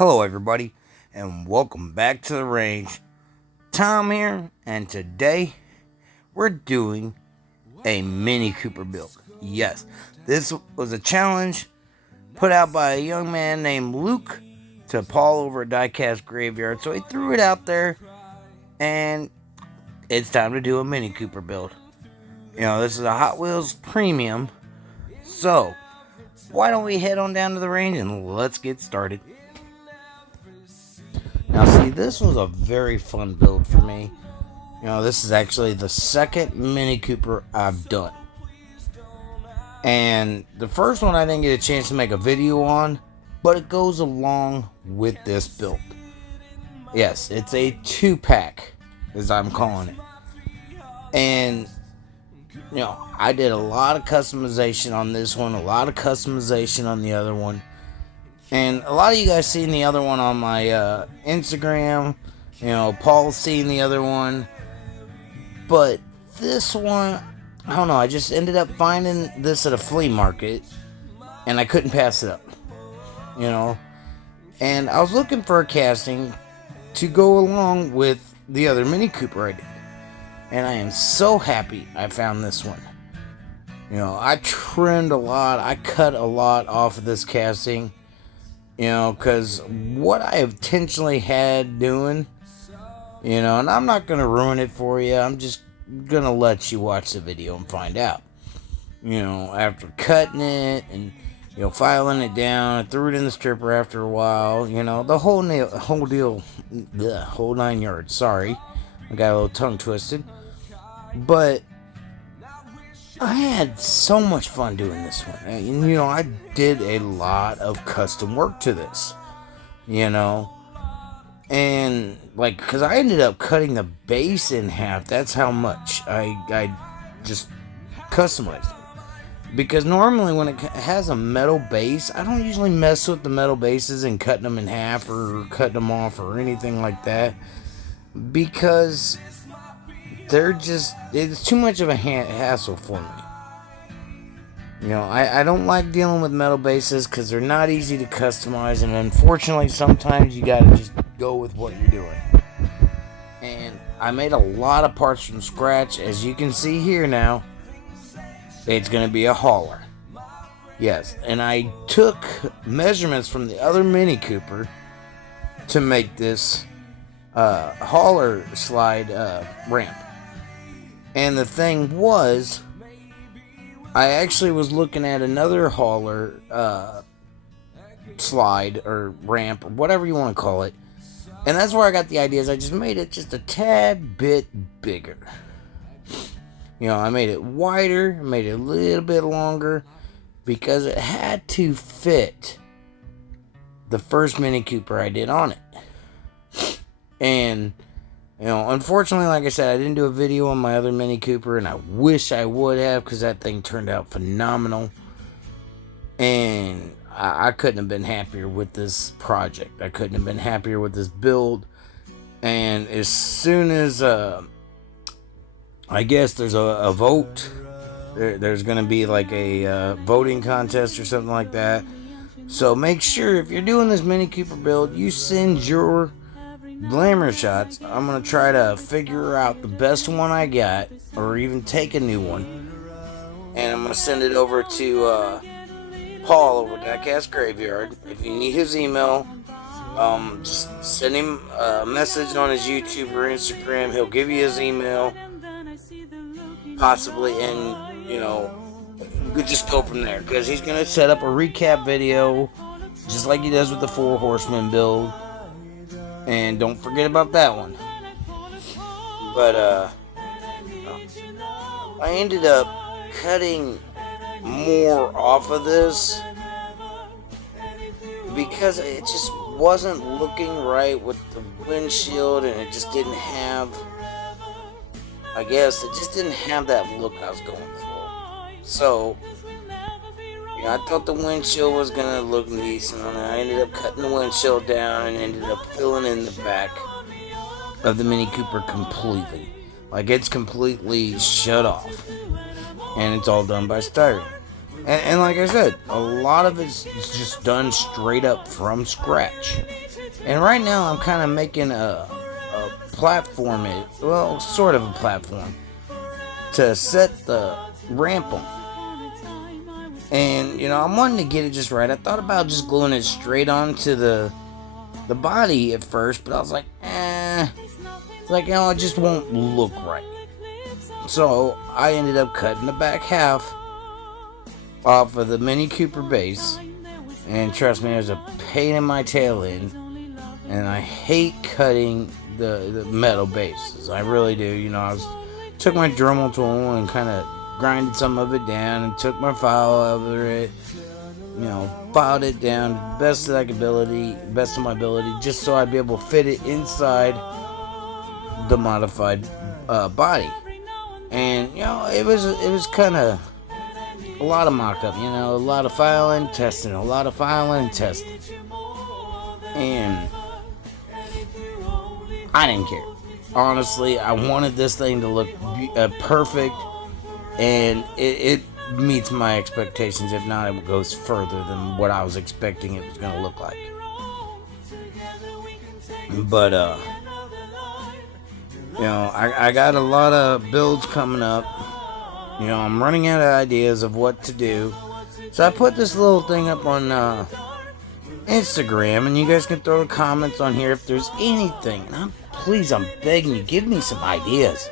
Hello, everybody, and welcome back to the range. Tom here, and today we're doing a Mini Cooper build. Yes, this was a challenge put out by a young man named Luke to Paul over at Diecast Graveyard. So he threw it out there, and it's time to do a Mini Cooper build. You know, this is a Hot Wheels Premium, so why don't we head on down to the range and let's get started. Now, see, this was a very fun build for me. You know, this is actually the second Mini Cooper I've done. And the first one I didn't get a chance to make a video on, but it goes along with this build. Yes, it's a 2-pack, as I'm calling it. And, you know, I did a lot of customization on this one, a lot of customization on the other one. And a lot of you guys seen the other one on my Instagram. You know, Paul's seen the other one. But this one, I don't know, I just ended up finding this at a flea market. And I couldn't pass it up. You know. And I was looking for a casting to go along with the other Mini Cooper I did. And I am so happy I found this one. You know, I trimmed a lot. I cut a lot off of this casting. You know, because what I intentionally had doing, you know, and I'm not going to ruin it for you. I'm just going to let you watch the video and find out. You know, after cutting it and, you know, filing it down, I threw it in the stripper after a while. You know, the whole deal, the whole 9 yards. Sorry, I got a little tongue twisted. But I had so much fun doing this one. And, you know, I did a lot of custom work to this. You know. And, like, because I ended up cutting the base in half. That's how much I just customized it. Because normally when it has a metal base, I don't usually mess with the metal bases and cutting them in half or cutting them off or anything like that. Because it's too much of a hassle for me. You know, I don't like dealing with metal bases because they're not easy to customize, and unfortunately sometimes you gotta just go with what you're doing. And I made a lot of parts from scratch. As you can see here now, it's gonna be a hauler. Yes, and I took measurements from the other Mini Cooper to make this hauler slide ramp. And the thing was, I actually was looking at another hauler slide or ramp or whatever you want to call it. And that's where I got the ideas. I just made it just a tad bit bigger. You know, I made it wider, made it a little bit longer because it had to fit the first Mini Cooper I did on it. And, you know, unfortunately, like I said, I didn't do a video on my other Mini Cooper, and I wish I would have, because that thing turned out phenomenal. And I couldn't have been happier with this project. I couldn't have been happier with this build. And as soon as, I guess there's a vote, there's going to be like a voting contest or something like that. So make sure, if you're doing this Mini Cooper build, you send your glamour shots. I'm going to try to figure out the best one I got, or even take a new one, and I'm going to send it over to Paul over at Diecast Graveyard. If you need his email, just send him a message on his YouTube or Instagram. He'll give you his email, possibly, and, you know, we could just go from there, because he's going to set up a recap video just like he does with the 4 Horsemen build. And don't forget about that one. But, I ended up cutting more off of this because it just wasn't looking right with the windshield, and it just didn't have, I guess, it just didn't have that look I was going for. So, I thought the windshield was going to look decent on it. I ended up cutting the windshield down and ended up filling in the back of the Mini Cooper completely. Like, it's completely shut off. And it's all done by styrene. And like I said, a lot of it's just done straight up from scratch. And right now I'm kind of making a platform, well, sort of a platform, to set the ramp on. And, I'm wanting to get it just right. I thought about just gluing it straight onto the body at first, but I was like, it just won't look right. So I ended up cutting the back half off of the Mini Cooper base. And trust me, there's a pain in my tail end. And I hate cutting the metal bases. I really do. Took my Dremel tool and kind of grinded some of it down and took my file over it. Filed it down to the best of my ability, just so I'd be able to fit it inside the modified body. And it was kind of a lot of mock-up. A lot of filing, testing, and I didn't care. Honestly, I wanted this thing to look perfect, and it meets my expectations. If not, it goes further than what I was expecting it was going to look like. But I got a lot of builds coming up. I'm running out of ideas of what to do, so I put this little thing up on Instagram, and you guys can throw comments on here if there's anything. And I'm begging you, give me some ideas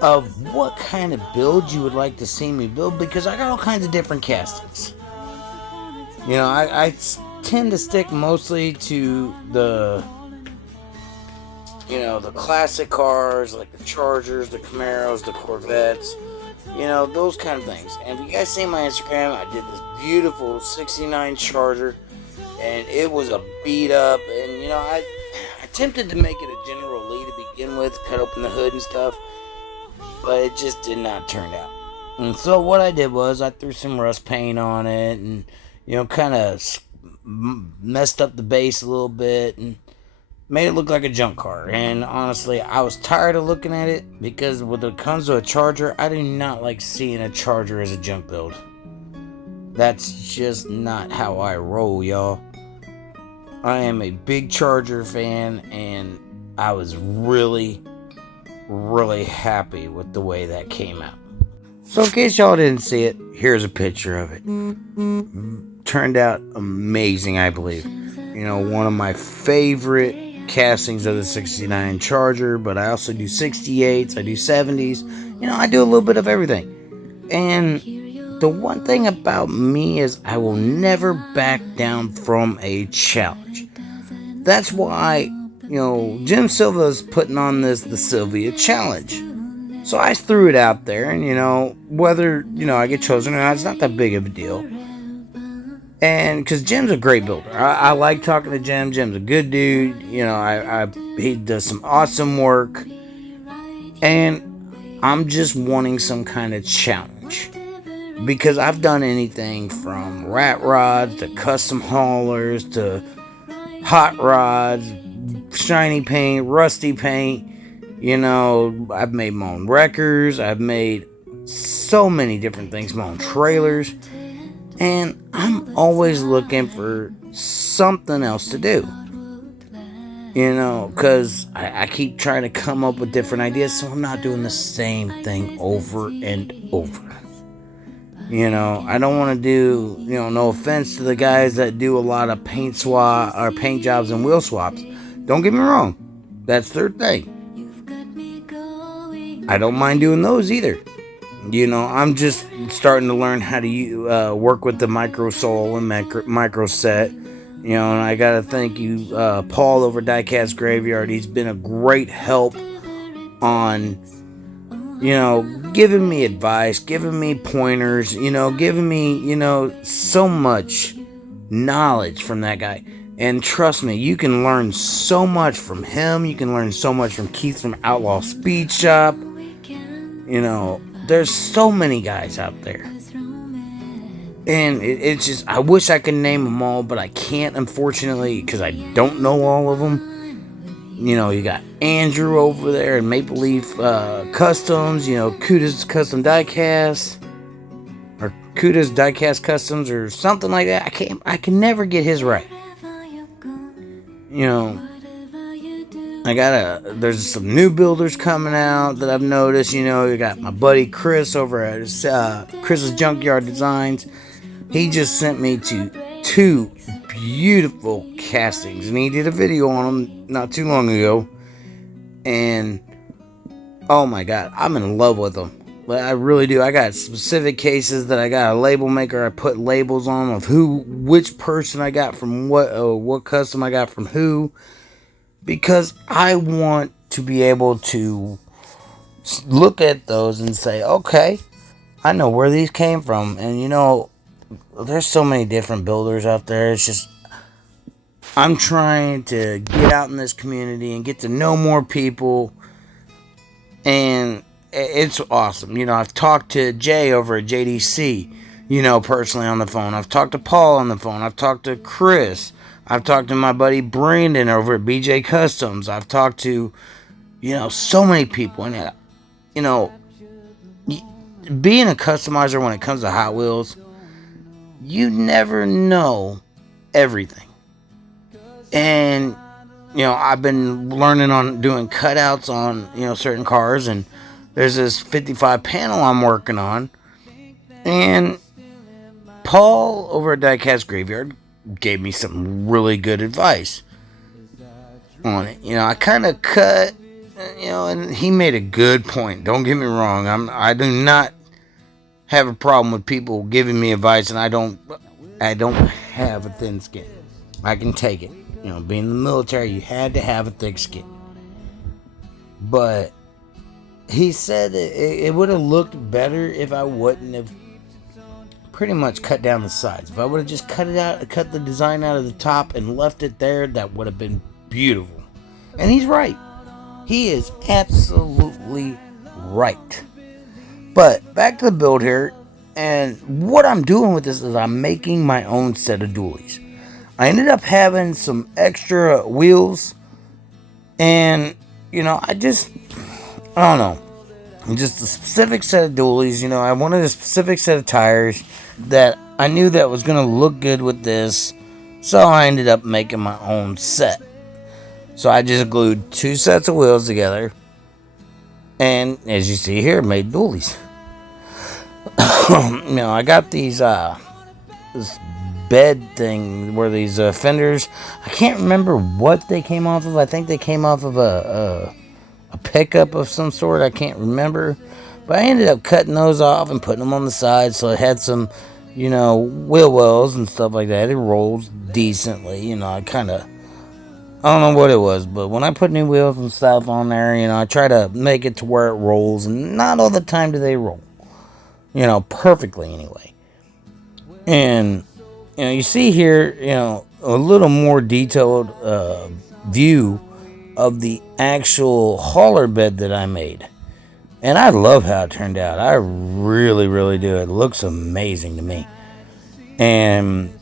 of what kind of build you would like to see me build, because I got all kinds of different castings. I tend to stick mostly to the classic cars, like the Chargers, the Camaros, the Corvettes, those kind of things. And if you guys see my Instagram, I did this beautiful 69 Charger, and it was a beat up, and I attempted to make it a General Lee to begin with, cut open the hood and stuff, but it just did not turn out. And so what I did was I threw some rust paint on it, and kind of messed up the base a little bit and made it look like a junk car. And honestly, I was tired of looking at it, because when it comes to a Charger, I do not like seeing a Charger as a junk build. That's just not how I roll, y'all. I am a big Charger fan, and I was really, really happy with the way that came out. So in case y'all didn't see it, here's a picture of it. Turned out amazing, I believe. One of my favorite castings of the 69 Charger, but I also do 68s, I do 70s. I do a little bit of everything. And the one thing about me is I will never back down from a challenge. That's why, Jim Silva's putting on the Sylvia Challenge. So I threw it out there, and whether, I get chosen or not, it's not that big of a deal. And because Jim's a great builder. I like talking to Jim. Jim's a good dude. He does some awesome work. And I'm just wanting some kind of challenge. Because I've done anything from rat rods to custom haulers to hot rods, shiny paint, rusty paint. I've made my own wreckers. I've made so many different things, my own trailers. And I'm always looking for something else to do. Because I keep trying to come up with different ideas, so I'm not doing the same thing over and over. I don't want to do, no offense to the guys that do a lot of paint jobs and wheel swaps. Don't get me wrong. That's their thing. I don't mind doing those either. I'm just starting to learn how to work with the micro sole and micro set. And I got to thank you, Paul over Diecast Graveyard. He's been a great help on, giving me advice, giving me pointers, giving me, so much knowledge from that guy. And trust me, you can learn so much from him. You can learn so much from Keith from Outlaw Speed Shop. There's so many guys out there. And it's just, I wish I could name them all, but I can't, unfortunately, because I don't know all of them. You got Andrew over there and Maple Leaf Customs, Kuda's Custom Diecast, or Kuda's Diecast Customs, or something like that. I can never get his right. there's some new builders coming out that I've noticed. You got my buddy Chris over at Chris's Junkyard Designs. He just sent me to 2 beautiful castings, and he did a video on them not too long ago. And oh my god, I'm in love with them. I really do. I got specific cases that I got a label maker. I put labels on of which person I got from what custom I got from who, because I want to be able to look at those and say, okay, I know where these came from. And there's so many different builders out there. It's just, I'm trying to get out in this community and get to know more people, and it's awesome. I've talked to Jay over at JDC, personally on the phone. I've talked to Paul on the phone. I've talked to Chris. I've talked to my buddy Brandon over at BJ Customs. I've talked to, so many people. And, being a customizer when it comes to Hot Wheels, you never know everything. And, I've been learning on doing cutouts on, certain cars. And there's this 55 panel I'm working on. And Paul over at Diecast Graveyard gave me some really good advice on it. I kind of cut, and he made a good point. Don't get me wrong. I do not have a problem with people giving me advice, and I don't have a thin skin. I can take it. Being in the military, you had to have a thick skin. But he said it would have looked better if I wouldn't have pretty much cut down the sides. If I would have just cut the design out of the top and left it there, that would have been beautiful. And he's right. He is absolutely right. But back to the build here. And what I'm doing with this is I'm making my own set of dualies. I ended up having some extra wheels. And, I don't know. Just a specific set of dualies. I wanted a specific set of tires that I knew that was going to look good with this. So I ended up making my own set. So I just glued 2 sets of wheels together. And as you see here, made dualies. I got these this bed thing where these fenders, I can't remember what they came off of. I think they came off of a pickup of some sort. I can't remember, but I ended up cutting those off and putting them on the side, so it had some wheel wells and stuff like that. It rolls decently. I don't know what it was, but when I put new wheels and stuff on there, I try to make it to where it rolls, and not all the time do they roll, perfectly anyway. And you see here, a little more detailed view of the actual hauler bed that I made. And I love how it turned out. I really, really do. It looks amazing to me. And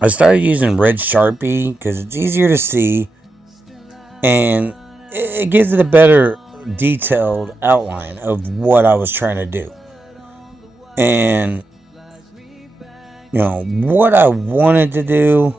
I started using red Sharpie because it's easier to see. And it gives it a better detailed outline of what I was trying to do. And, what I wanted to do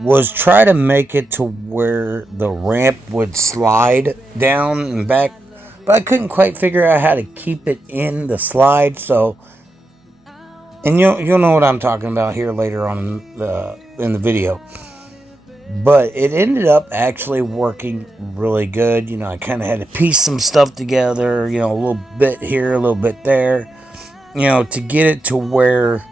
was try to make it to where the ramp would slide down and back, but I couldn't quite figure out how to keep it in the slide. So, and you'll know what I'm talking about here later on in the video. But it ended up actually working really good. I kind of had to piece some stuff together, a little bit here, a little bit there, to get it to where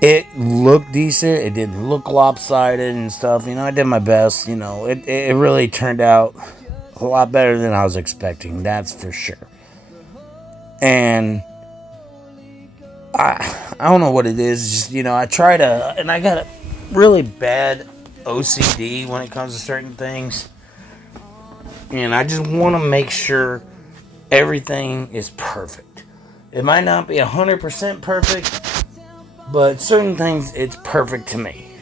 it looked decent. It didn't look lopsided and stuff. I did my best. It really turned out a lot better than I was expecting. That's for sure. And I don't know what it is. Just, I try to, and I got a really bad OCD when it comes to certain things. And I just want to make sure everything is perfect. It might not be 100% perfect, but certain things, it's perfect to me.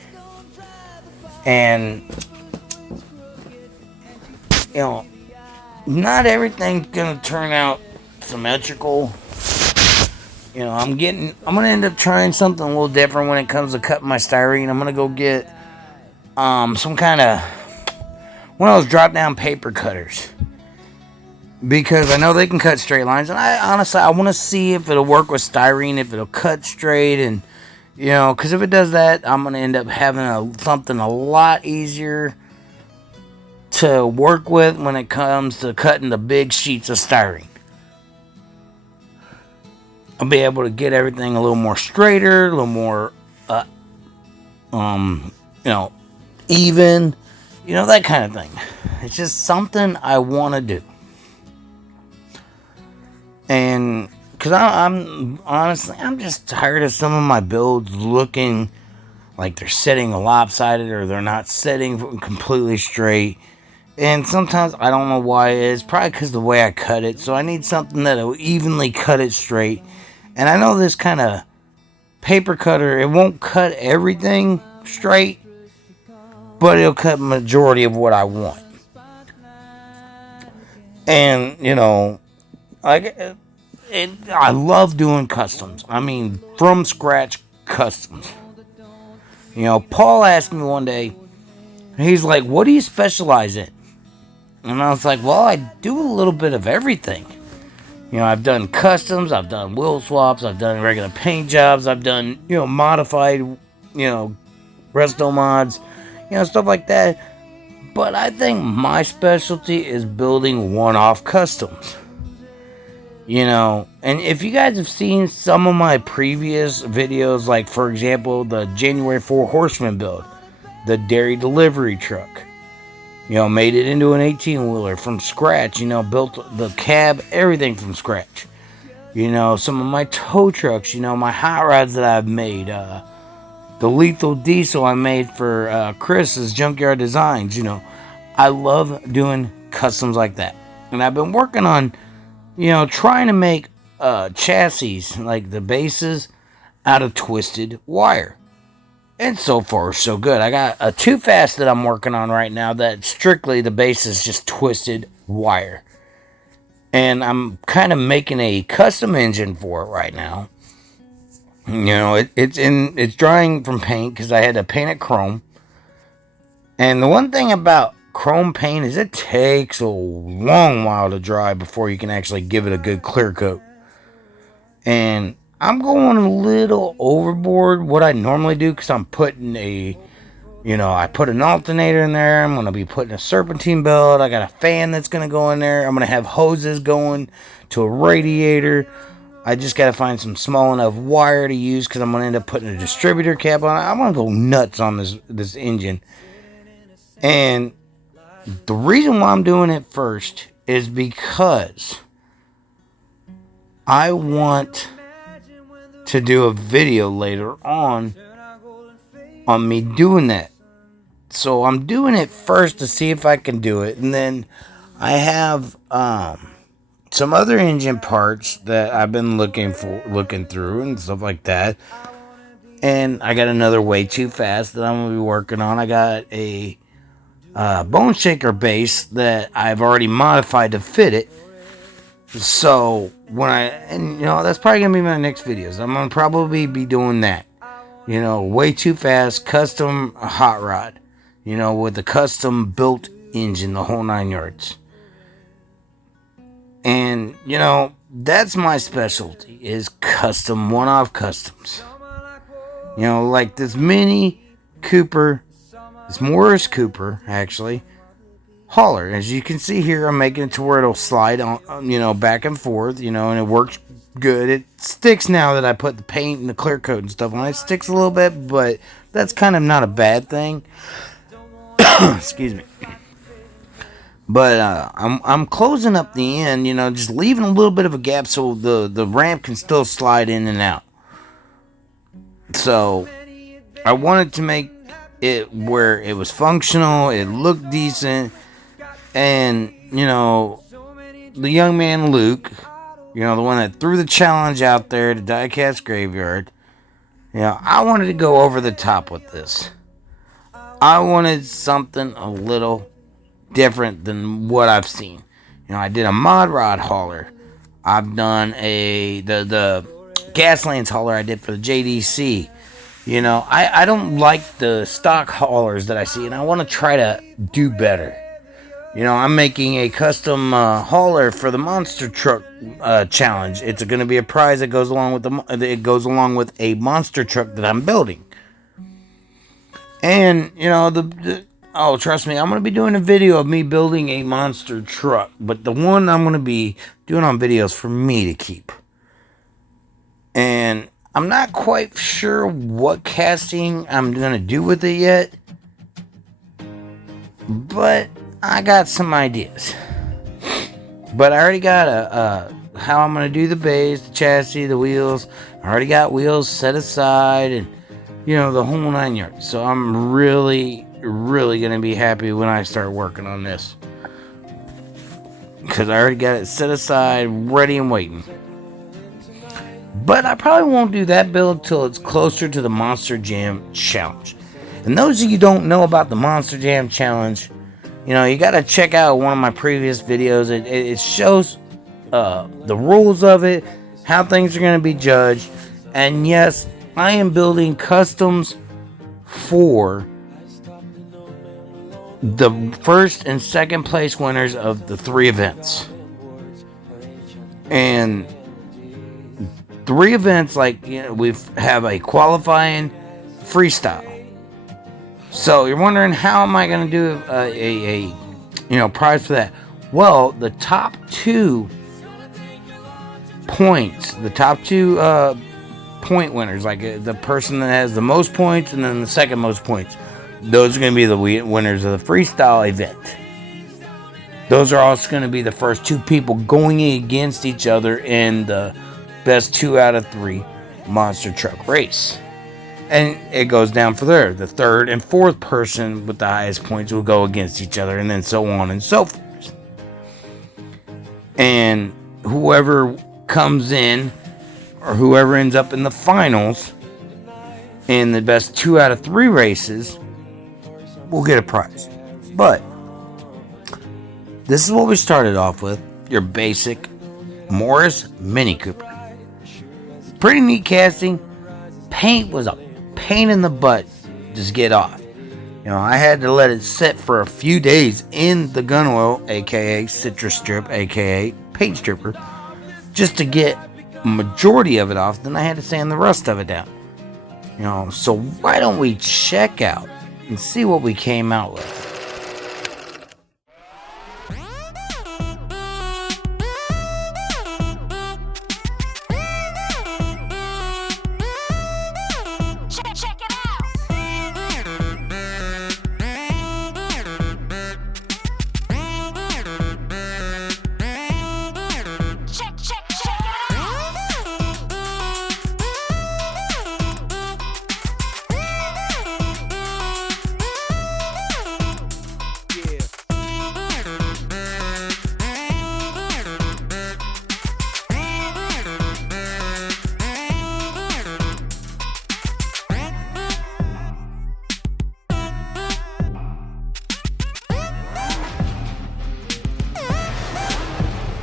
And, not everything's going to turn out symmetrical. I'm going to end up trying something a little different when it comes to cutting my styrene. I'm going to go get some kind of one of those drop down paper cutters, because I know they can cut straight lines, and I honestly want to see if it'll work with styrene, if it'll cut straight, and because if it does that, I'm gonna end up having something a lot easier to work with when it comes to cutting the big sheets of styrene. I'll be able to get everything a little more straighter, a little more, even, that kind of thing. It's just something I want to do. And, because I'm just tired of some of my builds looking like they're sitting lopsided or they're not sitting completely straight. And sometimes I don't know why it is. Probably because of the way I cut it. So I need something that'll evenly cut it straight. And I know this kind of paper cutter, it won't cut everything straight, but it'll cut majority of what I want. And, I love doing customs. I mean, from scratch customs. Paul asked me one day, he's like, what do you specialize in? And I was like, well, I do a little bit of everything. I've done customs, I've done wheel swaps, I've done regular paint jobs, I've done, modified, resto mods, stuff like that. But I think my specialty is building one-off customs. And if you guys have seen some of my previous videos, like, for example, the January 4 Horseman build, the dairy delivery truck, made it into an 18-wheeler from scratch, built the cab, everything from scratch. Some of my tow trucks, my hot rods that I've made, the lethal diesel I made for Chris's Junkyard Designs, I love doing customs like that. And I've been working on, trying to make chassis, like the bases, out of twisted wire. And so far, so good. I got a Too Fast that I'm working on right now that strictly the base is just twisted wire. And I'm kind of making a custom engine for it right now. It's drying from paint because I had to paint it chrome. And the one thing about chrome paint is it takes a long while to dry before you can actually give it a good clear coat. And I'm going a little overboard what I normally do because I'm putting I put an alternator in there. I'm going to be putting a serpentine belt. I got a fan that's going to go in there. I'm going to have hoses going to a radiator. I just got to find some small enough wire to use because I'm going to end up putting a distributor cap on it. I'm going to go nuts on this engine. And the reason why I'm doing it first is because I want to do a video later on me doing that. So I'm doing it first to see if I can do it. And then I have some other engine parts that I've been looking through and stuff like that. And I got another Way Too Fast that I'm going to be working on. I got a bone shaker base that I've already modified to fit it. So that's probably gonna be my next videos. I'm gonna probably be doing that. Way Too Fast custom hot rod. With the custom built engine, the whole 9 yards. And that's my specialty is custom one-off customs. Like this Mini Cooper, this Morris Cooper actually. Hauler. As you can see here, I'm making it to where it'll slide on, back and forth, and it works good. It sticks now that I put the paint and the clear coat and stuff on it. It sticks a little bit, but that's kind of not a bad thing. Excuse me. But I'm closing up the end, just leaving a little bit of a gap so the ramp can still slide in and out. So I wanted to make it where it was functional, it looked decent. And, the young man Luke, the one that threw the challenge out there to Diecast Graveyard, I wanted to go over the top with this. I wanted something a little different than what I've seen. I did a mod rod hauler. I've done the Gaslands hauler I did for the JDC. You know, I don't like the stock haulers that I see, and I want to try to do better. You know, I'm making a custom hauler for the monster truck challenge. It's going to be a prize that goes along with a monster truck that I'm building. And you know, oh, trust me, I'm going to be doing a video of me building a monster truck, but the one I'm going to be doing on videos for me to keep. And I'm not quite sure what casting I'm going to do with it yet, but I got some ideas. But I already got how I'm going to do the base, the chassis, the wheels. I already got wheels set aside and, you know, the whole 9 yards. So I'm really, really going to be happy when I start working on this. Because I already got it set aside, ready and waiting. But I probably won't do that build till it's closer to the Monster Jam Challenge. And those of you who don't know about the Monster Jam Challenge, you know, you got to check out one of my previous videos. It shows the rules of it, how things are going to be judged. And yes, I am building customs for the first and second place winners of the 3 events. And 3 events, like, you know, we have a qualifying freestyle. So you're wondering, how am I going to do a prize for that? Well, the top 2 points, the top 2 point winners, like the person that has the most points and then the second most points, those are going to be the winners of the freestyle event. Those are also going to be the first 2 people going against each other in the best 2 out of 3 monster truck race. And it goes down from there. The 3rd and 4th person with the highest points will go against each other, and then so on and so forth. And whoever comes in, or whoever ends up in the finals in the best 2 out of 3 races, will get a prize. But this is what we started off with. Your basic Morris Mini Cooper. Pretty neat casting. Paint was a pain in the butt to just get off. You know, I had to let it sit for a few days in the gun oil, aka citrus strip, aka paint stripper, just to get a majority of it off. Then I had to sand the rest of it down. You know, so why don't we check out and see what we came out with.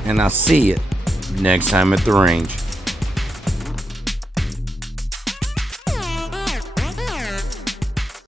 And I'll see you next time at the range.